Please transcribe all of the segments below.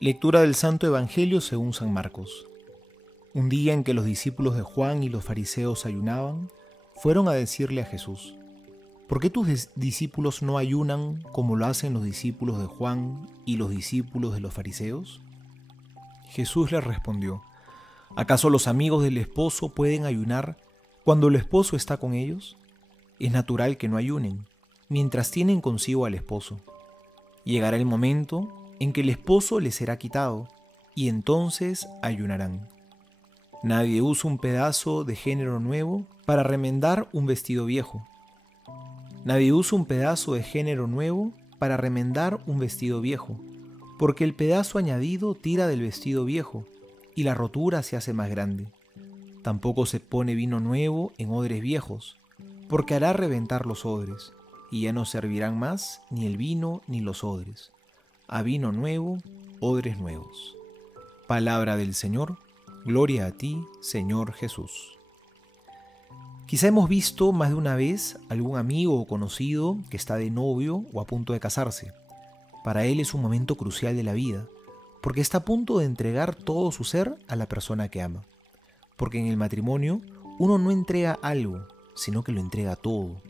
Lectura del Santo Evangelio según San Marcos. Un día en que los discípulos de Juan y los fariseos ayunaban, fueron a decirle a Jesús: ¿por qué tus discípulos no ayunan como lo hacen los discípulos de Juan y los discípulos de los fariseos? Jesús les respondió: ¿acaso los amigos del esposo pueden ayunar cuando el esposo está con ellos? Es natural que no ayunen mientras tienen consigo al esposo. Llegará el momento en que el esposo les será quitado, y entonces ayunarán. Nadie usa un pedazo de género nuevo para remendar un vestido viejo. Nadie usa un pedazo de género nuevo para remendar un vestido viejo, porque el pedazo añadido tira del vestido viejo, y la rotura se hace más grande. Tampoco se pone vino nuevo en odres viejos, porque hará reventar los odres, y ya no servirán más ni el vino ni los odres. A vino nuevo, odres nuevos. Palabra del Señor, gloria a ti, Señor Jesús. Quizá hemos visto más de una vez algún amigo o conocido que está de novio o a punto de casarse. Para él es un momento crucial de la vida, porque está a punto de entregar todo su ser a la persona que ama. Porque en el matrimonio uno no entrega algo, sino que lo entrega todo.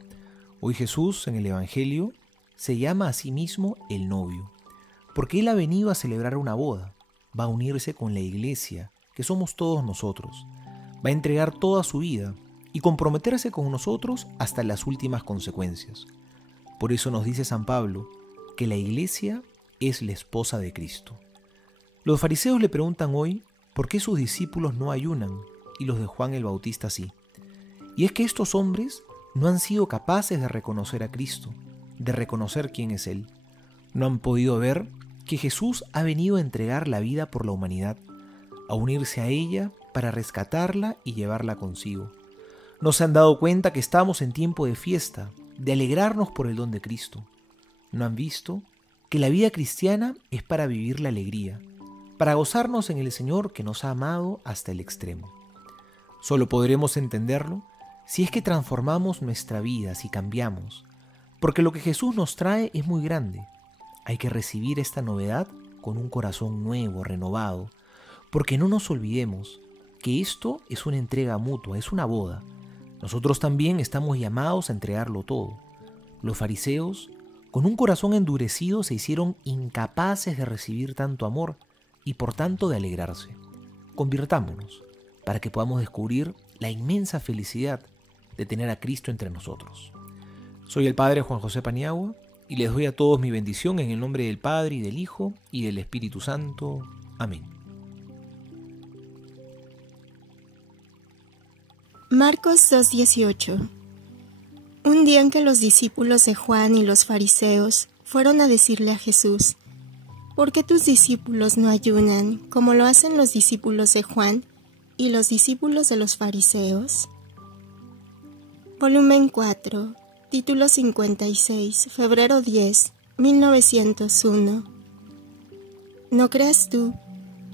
Hoy Jesús, en el Evangelio, se llama a sí mismo el novio, porque Él ha venido a celebrar una boda, va a unirse con la iglesia, que somos todos nosotros, va a entregar toda su vida y comprometerse con nosotros hasta las últimas consecuencias. Por eso nos dice San Pablo que la iglesia es la esposa de Cristo. Los fariseos le preguntan hoy por qué sus discípulos no ayunan y los de Juan el Bautista sí. Y es que estos hombres no han sido capaces de reconocer a Cristo, de reconocer quién es Él. No han podido ver que Jesús ha venido a entregar la vida por la humanidad, a unirse a ella para rescatarla y llevarla consigo. No se han dado cuenta que estamos en tiempo de fiesta, de alegrarnos por el don de Cristo. No han visto que la vida cristiana es para vivir la alegría, para gozarnos en el Señor que nos ha amado hasta el extremo. Solo podremos entenderlo si es que transformamos nuestra vida, si cambiamos, porque lo que Jesús nos trae es muy grande. Hay que recibir esta novedad con un corazón nuevo, renovado, porque no nos olvidemos que esto es una entrega mutua, es una boda. Nosotros también estamos llamados a entregarlo todo. Los fariseos, con un corazón endurecido, se hicieron incapaces de recibir tanto amor y por tanto de alegrarse. Convirtámonos para que podamos descubrir la inmensa felicidad de tener a Cristo entre nosotros. Soy el Padre Juan José Paniagua y les doy a todos mi bendición en el nombre del Padre y del Hijo y del Espíritu Santo. Amén. Marcos 2:18. Un día en que los discípulos de Juan y los fariseos fueron a decirle a Jesús: ¿por qué tus discípulos no ayunan como lo hacen los discípulos de Juan y los discípulos de los fariseos? Volumen 4, título 56, febrero 10, 1901. ¿No creas tú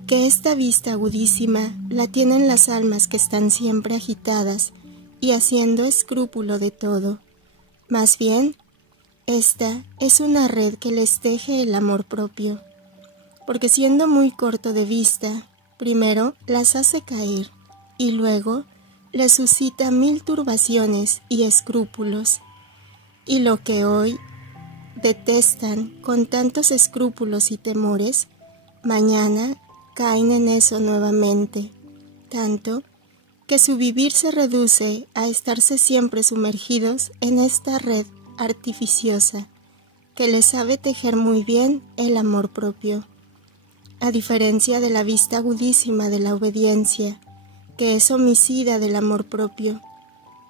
que esta vista agudísima la tienen las almas que están siempre agitadas y haciendo escrúpulo de todo? Más bien, esta es una red que les teje el amor propio, porque siendo muy corto de vista, primero las hace caer y luego les suscita 1000 turbaciones y escrúpulos. Y lo que hoy detestan con tantos escrúpulos y temores, mañana caen en eso nuevamente, tanto que su vivir se reduce a estarse siempre sumergidos en esta red artificiosa que les sabe tejer muy bien el amor propio, a diferencia de la vista agudísima de la obediencia, que es homicida del amor propio,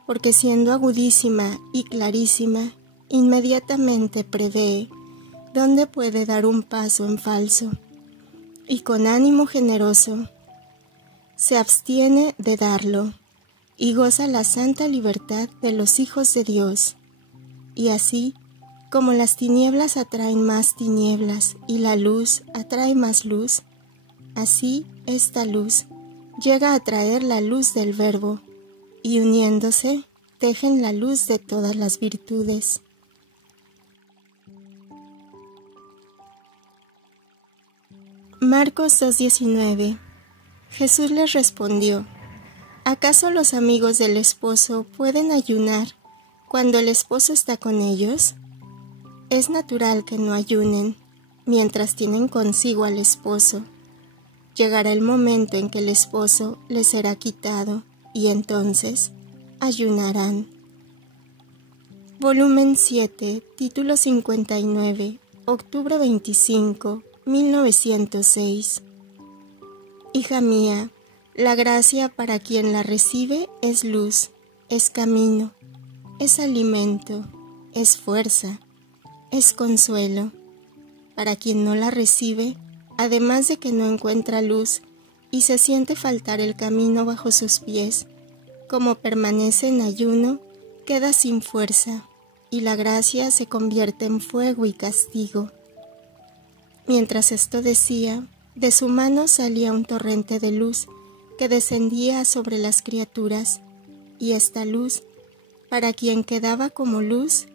porque siendo agudísima y clarísima, inmediatamente prevé dónde puede dar un paso en falso, y con ánimo generoso se abstiene de darlo, y goza la santa libertad de los hijos de Dios. Y así, como las tinieblas atraen más tinieblas y la luz atrae más luz, así esta luz llega a atraer la luz del Verbo, y uniéndose, tejen la luz de todas las virtudes. Marcos 2:19. Jesús les respondió: ¿acaso los amigos del esposo pueden ayunar cuando el esposo está con ellos? Es natural que no ayunen mientras tienen consigo al esposo. Llegará el momento en que el esposo les será quitado y entonces ayunarán. Volumen 7, título 59, octubre 25, 1906. Hija mía, la gracia para quien la recibe es luz, es camino, es alimento, es fuerza, es consuelo. Para quien no la recibe, además de que no encuentra luz y se siente faltar el camino bajo sus pies, como permanece en ayuno, queda sin fuerza, y la gracia se convierte en fuego y castigo. Mientras esto decía, de su mano salía un torrente de luz que descendía sobre las criaturas, y esta luz, para quien quedaba como luz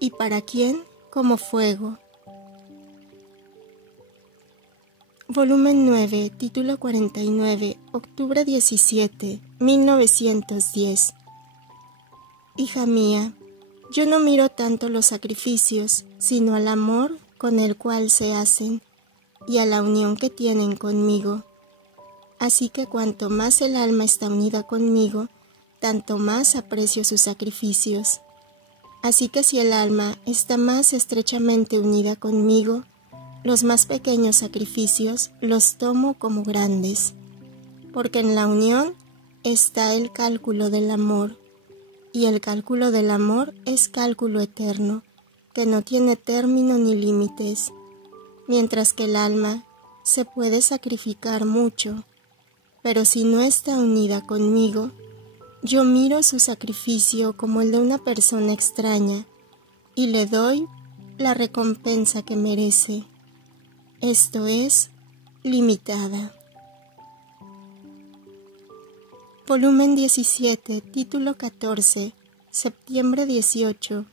y para quien como fuego. Volumen 9, título 49, octubre 17, 1910. Hija mía, yo no miro tanto los sacrificios, sino al amor con el cual se hacen y a la unión que tienen conmigo. Así que cuanto más el alma está unida conmigo, tanto más aprecio sus sacrificios. Así que si el alma está más estrechamente unida conmigo, los más pequeños sacrificios los tomo como grandes, porque en la unión está el cálculo del amor, y el cálculo del amor es cálculo eterno, que no tiene término ni límites, mientras que el alma se puede sacrificar mucho, pero si no está unida conmigo, yo miro su sacrificio como el de una persona extraña y le doy la recompensa que merece. Esto es, limitada. Volumen 17, título 14, septiembre 18,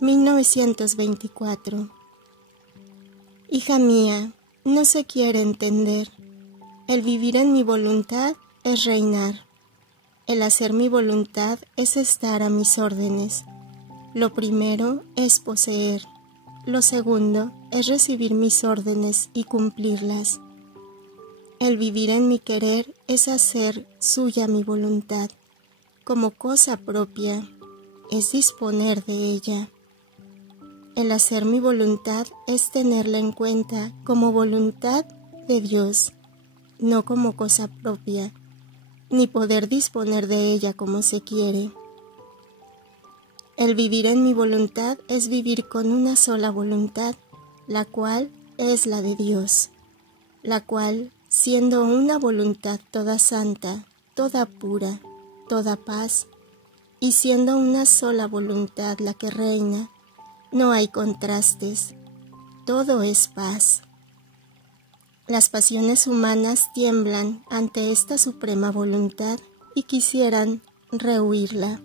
1924. Hija mía, no se quiere entender. El vivir en mi voluntad es reinar. El hacer mi voluntad es estar a mis órdenes. Lo primero es poseer. Lo segundo es recibir mis órdenes y cumplirlas. El vivir en mi querer es hacer suya mi voluntad. Como cosa propia, es disponer de ella. El hacer mi voluntad es tenerla en cuenta como voluntad de Dios, no como cosa propia, ni poder disponer de ella como se quiere. El vivir en mi voluntad es vivir con una sola voluntad, la cual es la de Dios, la cual, siendo una voluntad toda santa, toda pura, toda paz, y siendo una sola voluntad la que reina, no hay contrastes, todo es paz. Las pasiones humanas tiemblan ante esta suprema voluntad y quisieran rehuirla.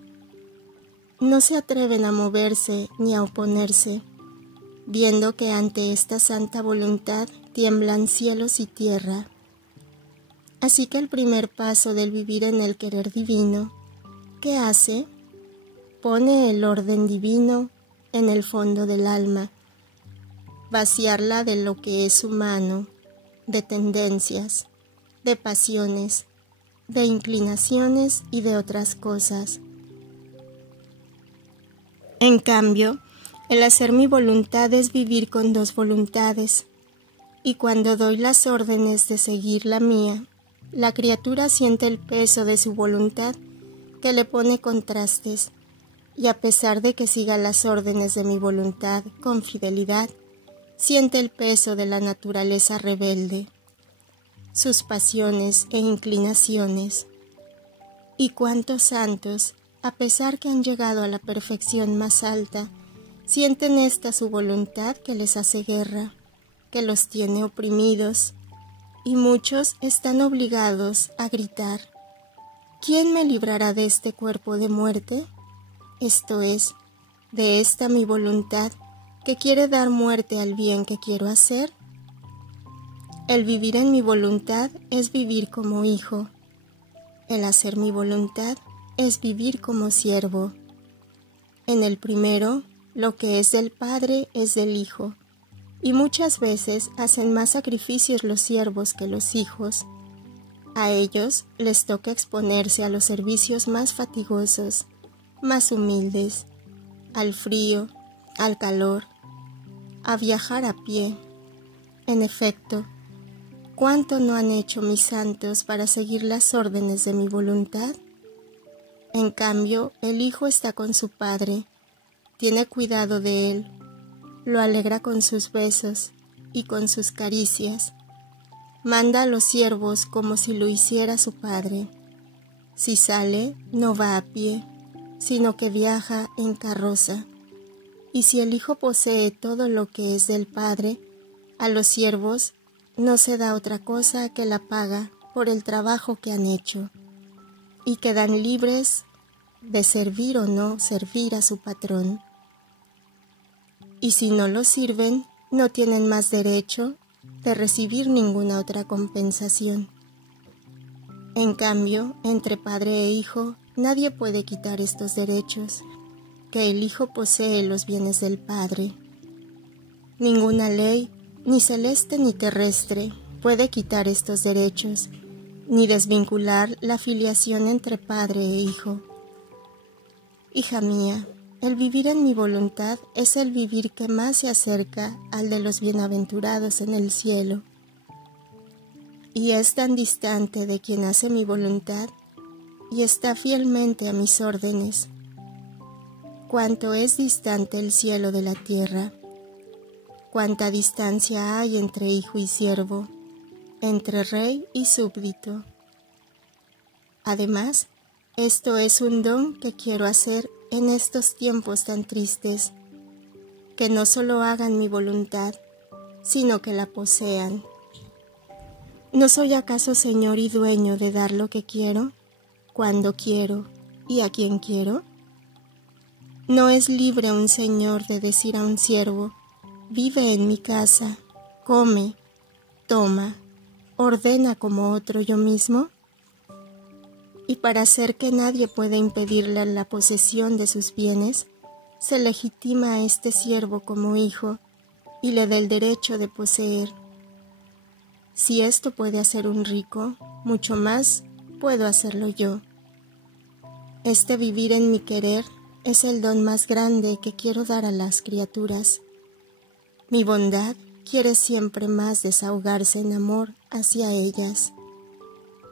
No se atreven a moverse ni a oponerse, viendo que ante esta santa voluntad tiemblan cielos y tierra. Así que el primer paso del vivir en el querer divino, ¿qué hace? Pone el orden divino en el fondo del alma, vaciarla de lo que es humano, de tendencias, de pasiones, de inclinaciones y de otras cosas. En cambio, el hacer mi voluntad es vivir con dos voluntades, y cuando doy las órdenes de seguir la mía, la criatura siente el peso de su voluntad que le pone contrastes, y a pesar de que siga las órdenes de mi voluntad con fidelidad, siente el peso de la naturaleza rebelde, sus pasiones e inclinaciones. Y cuántos santos, a pesar que han llegado a la perfección más alta, sienten esta su voluntad que les hace guerra, que los tiene oprimidos, y muchos están obligados a gritar: ¿quién me librará de este cuerpo de muerte? Esto es, de esta mi voluntad que quiere dar muerte al bien que quiero hacer. El vivir en mi voluntad es vivir como hijo. El hacer mi voluntad es vivir como siervo. En el primero, lo que es del Padre es del Hijo, y muchas veces hacen más sacrificios los siervos que los hijos. A ellos les toca exponerse a los servicios más fatigosos, más humildes, al frío, al calor, a viajar a pie. En efecto, ¿cuánto no han hecho mis santos para seguir las órdenes de mi voluntad? En cambio, el Hijo está con su Padre, tiene cuidado de él, lo alegra con sus besos y con sus caricias. Manda a los siervos como si lo hiciera su Padre. Si sale, no va a pie, sino que viaja en carroza. Y si el Hijo posee todo lo que es del Padre, a los siervos no se da otra cosa que la paga por el trabajo que han hecho, y quedan libres de servir o no servir a su patrón. Y si no lo sirven, no tienen más derecho de recibir ninguna otra compensación. En cambio, entre padre e hijo, nadie puede quitar estos derechos, que el Hijo posee los bienes del Padre. Ninguna ley, ni celeste ni terrestre, puede quitar estos derechos, ni desvincular la filiación entre padre e hijo. Hija mía, el vivir en mi voluntad es el vivir que más se acerca al de los bienaventurados en el cielo. Y es tan distante de quien hace mi voluntad y está fielmente a mis órdenes, cuánto es distante el cielo de la tierra. Cuánta distancia hay entre hijo y siervo, entre rey y súbdito. Además, esto es un don que quiero hacer en estos tiempos tan tristes, que no solo hagan mi voluntad, sino que la posean. ¿No soy acaso señor y dueño de dar lo que quiero, cuando quiero y a quien quiero? ¿No es libre un señor de decir a un siervo: vive en mi casa, come, toma, ordena como otro yo mismo? Y para hacer que nadie pueda impedirle la posesión de sus bienes, se legitima a este siervo como hijo y le da el derecho de poseer. Si esto puede hacer un rico, mucho más puedo hacerlo yo. Este vivir en mi querer es el don más grande que quiero dar a las criaturas. Mi bondad quiere siempre más desahogarse en amor hacia ellas,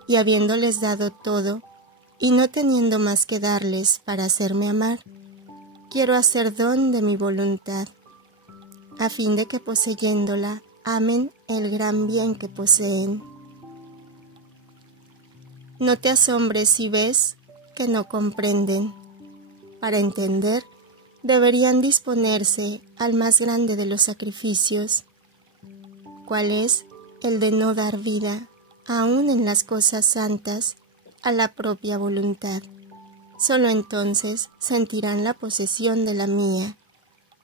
y habiéndoles dado todo, y no teniendo más que darles para hacerme amar, quiero hacer don de mi voluntad, a fin de que poseyéndola amen el gran bien que poseen. No te asombres si ves que no comprenden. Para entender, deberían disponerse al más grande de los sacrificios, cuál es el de no dar vida, aun en las cosas santas, a la propia voluntad. Solo entonces sentirán la posesión de la mía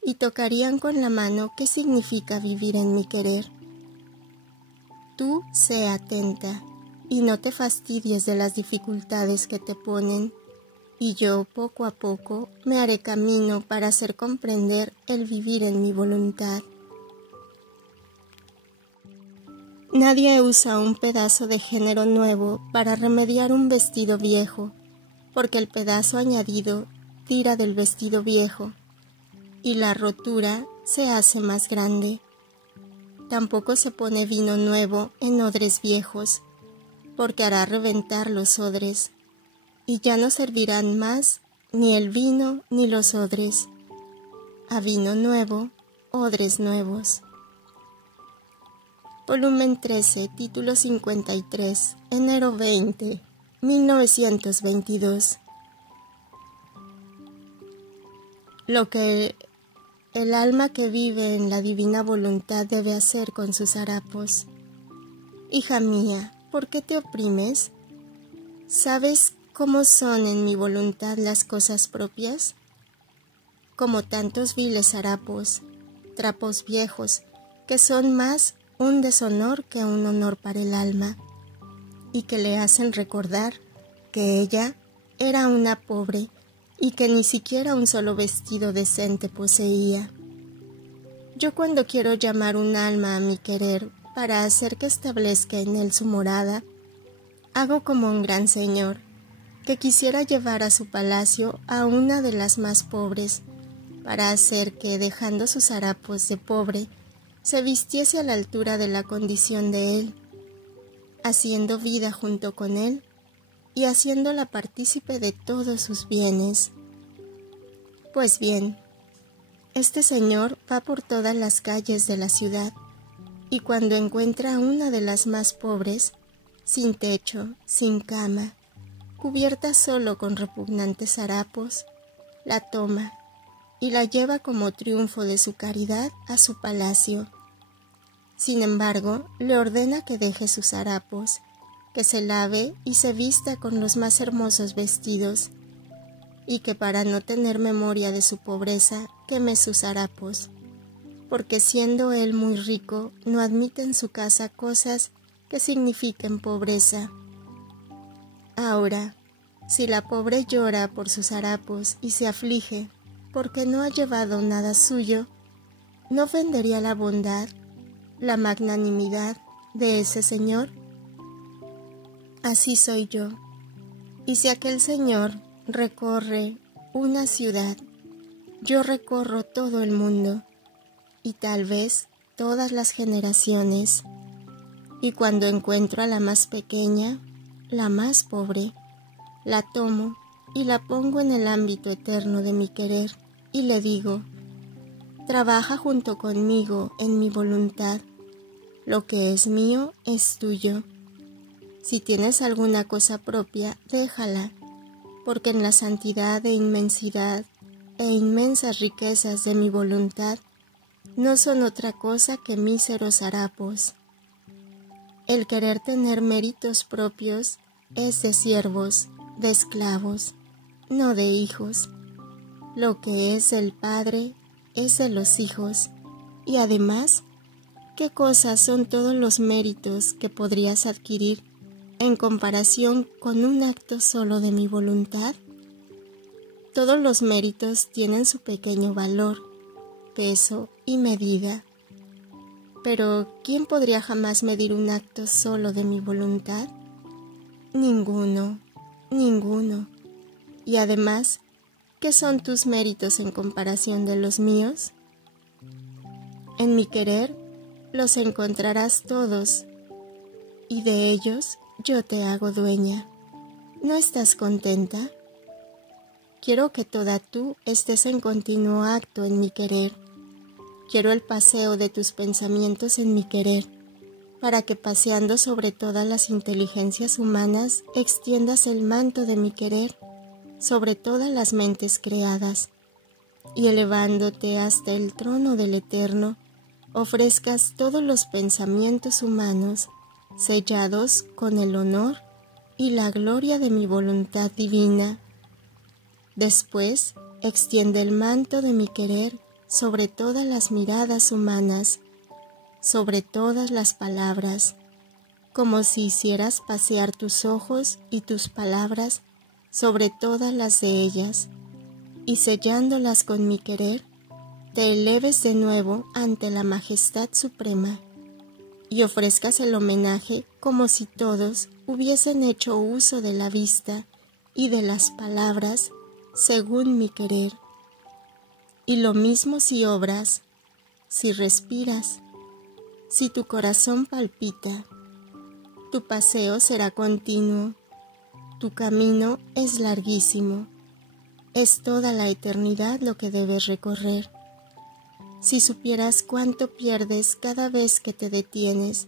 y tocarían con la mano qué significa vivir en mi querer. Tú sé atenta y no te fastidies de las dificultades que te ponen, y yo poco a poco me haré camino para hacer comprender el vivir en mi voluntad. Nadie usa un pedazo de género nuevo para remediar un vestido viejo, porque el pedazo añadido tira del vestido viejo, y la rotura se hace más grande. Tampoco se pone vino nuevo en odres viejos, porque hará reventar los odres, y ya no servirán más ni el vino ni los odres. A vino nuevo, odres nuevos. Volumen 13, título 53, enero 20, 1922. Lo que el alma que vive en la divina voluntad debe hacer con sus harapos. Hija mía, ¿por qué te oprimes? ¿Sabes cómo son en mi voluntad las cosas propias? Como tantos viles harapos, trapos viejos, que son más un deshonor que un honor para el alma, y que le hacen recordar que ella era una pobre y que ni siquiera un solo vestido decente poseía. Yo cuando quiero llamar un alma a mi querer para hacer que establezca en él su morada, hago como un gran señor que quisiera llevar a su palacio a una de las más pobres, para hacer que, dejando sus harapos de pobre, se vistiese a la altura de la condición de él, haciendo vida junto con él y haciéndola partícipe de todos sus bienes. Pues bien, este señor va por todas las calles de la ciudad, y cuando encuentra a una de las más pobres, sin techo, sin cama, cubierta solo con repugnantes harapos, la toma y la lleva como triunfo de su caridad a su palacio. Sin embargo, le ordena que deje sus harapos, que se lave y se vista con los más hermosos vestidos, y que para no tener memoria de su pobreza queme sus harapos, porque siendo él muy rico, no admite en su casa cosas que signifiquen pobreza. Ahora, si la pobre llora por sus harapos y se aflige porque no ha llevado nada suyo, ¿no vendería la bondad, la magnanimidad de ese señor? Así soy yo. Y si aquel señor recorre una ciudad, yo recorro todo el mundo, y tal vez todas las generaciones. Y cuando encuentro a la más pequeña, la más pobre, la tomo y la pongo en el ámbito eterno de mi querer, y le digo: trabaja junto conmigo en mi voluntad, lo que es mío es tuyo. Si tienes alguna cosa propia, déjala, porque en la santidad e inmensidad e inmensas riquezas de mi voluntad no son otra cosa que míseros harapos. El querer tener méritos propios es de siervos, de esclavos, no de hijos. Lo que es del Padre es de los hijos, y además, ¿qué cosas son todos los méritos que podrías adquirir en comparación con un acto solo de mi voluntad? Todos los méritos tienen su pequeño valor, peso y medida. Pero, ¿quién podría jamás medir un acto solo de mi voluntad? Ninguno, ninguno. Y además, ¿qué son tus méritos en comparación de los míos? En mi querer los encontrarás todos, y de ellos yo te hago dueña. ¿No estás contenta? Quiero que toda tú estés en continuo acto en mi querer. Quiero el paseo de tus pensamientos en mi querer, para que paseando sobre todas las inteligencias humanas extiendas el manto de mi querer sobre todas las mentes creadas, y elevándote hasta el trono del Eterno, ofrezcas todos los pensamientos humanos sellados con el honor y la gloria de mi voluntad divina. Después, extiende el manto de mi querer sobre todas las miradas humanas, sobre todas las palabras, como si hicieras pasear tus ojos y tus palabras sobre todas las de ellas, y sellándolas con mi querer, te eleves de nuevo ante la majestad suprema, y ofrezcas el homenaje como si todos hubiesen hecho uso de la vista y de las palabras según mi querer. Y lo mismo si obras, si respiras, si tu corazón palpita, tu paseo será continuo, tu camino es larguísimo, es toda la eternidad lo que debes recorrer. Si supieras cuánto pierdes cada vez que te detienes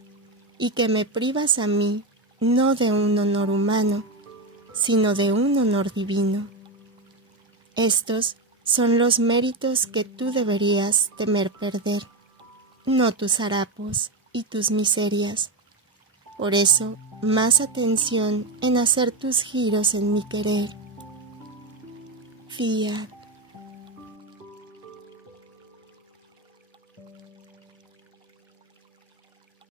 y que me privas a mí, no de un honor humano, sino de un honor divino. Estos son los méritos que tú deberías temer perder, no tus harapos y tus miserias. Por eso, más atención en hacer tus giros en mi querer. Fiat.